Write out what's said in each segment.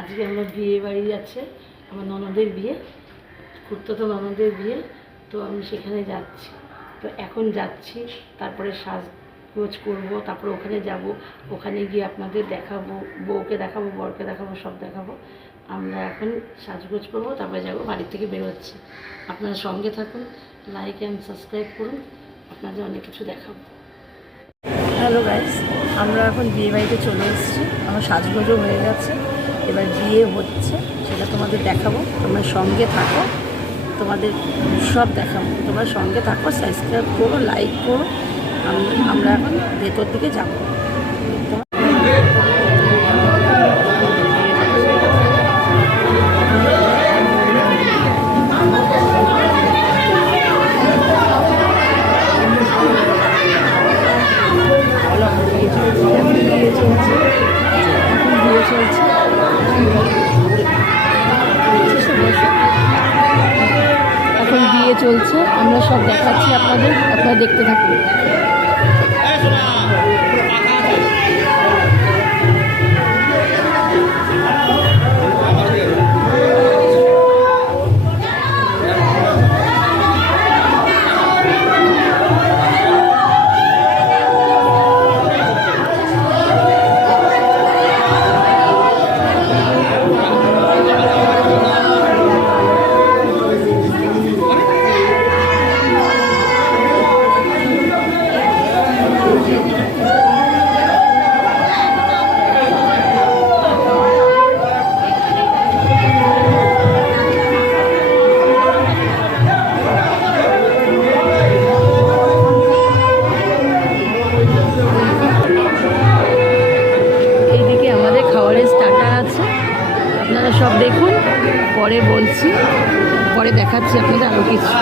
আজকে আমরা বিয়ে বাড়ি যাচ্ছে, আমার ননদের বিয়ে, খুড়তো ননদের বিয়ে। তো আমি সেখানে যাচ্ছি, তো এখন যাচ্ছি, তারপরে সাজগোজ করবো, তারপরে ওখানে যাব, ওখানে গিয়ে আপনাদের দেখাবো, বউকে দেখাবো, বরকে দেখাবো, সব দেখাবো। আমরা এখন সাজগোজ করবো, তারপরে যাবো, বাড়ির থেকে বেরোচ্ছি। আপনারা সঙ্গে থাকুন, লাইক অ্যান্ড সাবস্ক্রাইব করুন, আপনাদের অনেক কিছু দেখাবো। হ্যালো গাইস, আমরা এখন বিয়ে বাড়িতে চলে এসেছি, আমার সাজগোজও হয়ে গেছে, এবার বিয়ে হচ্ছে, সেটা তোমাদের দেখাবো। তোমরা সঙ্গে থাকো, তোমাদের সব দেখাবো, তোমরা সঙ্গে থাকো, সাবস্ক্রাইব করো, লাইক করো। আমরা এখন ভেতর দিকে যাবো। এখন বিয়ে চলছে, আমরা সব দেখাচ্ছি আপনাদের, আপনারা দেখতে থাকুন। আপনারা সব দেখুন, পরে বলছি, পরে দেখাচ্ছি আপনাদের আরও কিছু।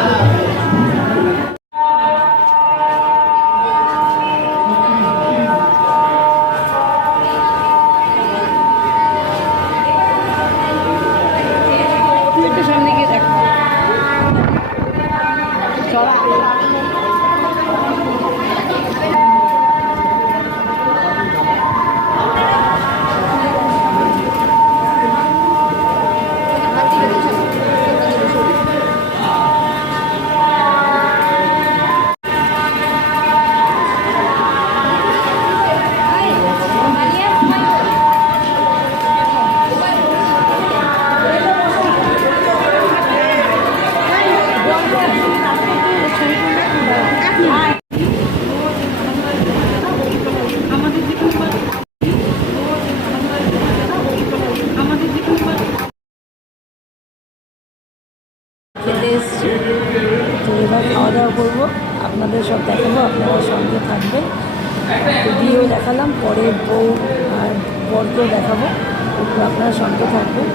সামনে গিয়ে দেখো খেতে এসছি। তো এবার খাওয়া দাওয়া করবো, আপনাদের সব দেখাবো, আপনারা সঙ্গে থাকবেন। তো বিয়েও দেখালাম, পরে বউ আর বরকেও দেখাবো, তো আপনারা সঙ্গে থাকবেন।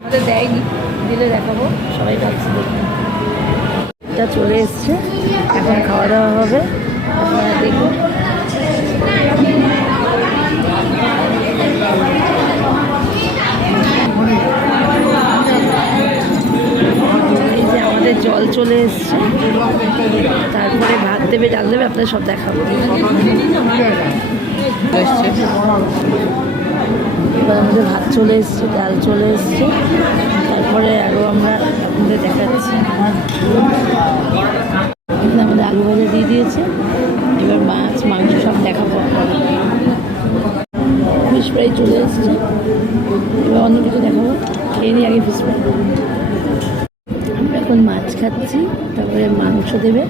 আমাদের দেয়নি, দিলে দেখাবো, সবাই ভাবছি দেখুন। এটা চলে এসছে, এখন খাওয়া দাওয়া হবে, আপনারা দেখুন। জল চলে এসছে, তারপরে ভাত দেবে, ডাল দেবে, আপনাদের সব দেখাবো। এবার আমাদের ভাত চলে এসছে, ডাল চলে এসছে, তারপরে আরও আমরা আপনাদের দেখাচ্ছি। আমাদের আলু ভাজা দিয়ে দিয়েছে, এবার মাছ মাংস সব দেখাবো। ফিশ ফ্রাই চলে এসছে, এবার অন্য কিছু দেখাবো, খেয়ে নিই আগে ফিশ ফ্রাই। এখন মাছ খাচ্ছি, তারপরে মাংস দেবে,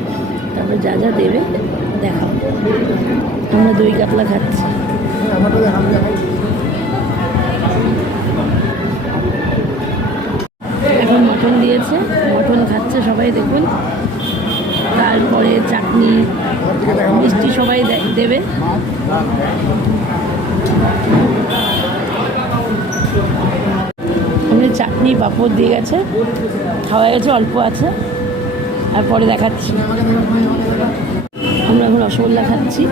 তারপরে যা যা দেবে দেখাবো। আমরা দই কাতলা খাচ্ছি। এখন মটন দিয়েছে, মটন খাচ্ছে সবাই দেখুন। তারপরে চাটনি মিষ্টি সবাই দেবে। চাটনি পাঁপড় দিয়ে গেছে, খাওয়া গেছে, অল্প আছে, আর পরে দেখাচ্ছি। আমরা এখন রসগোল্লা খাচ্ছি।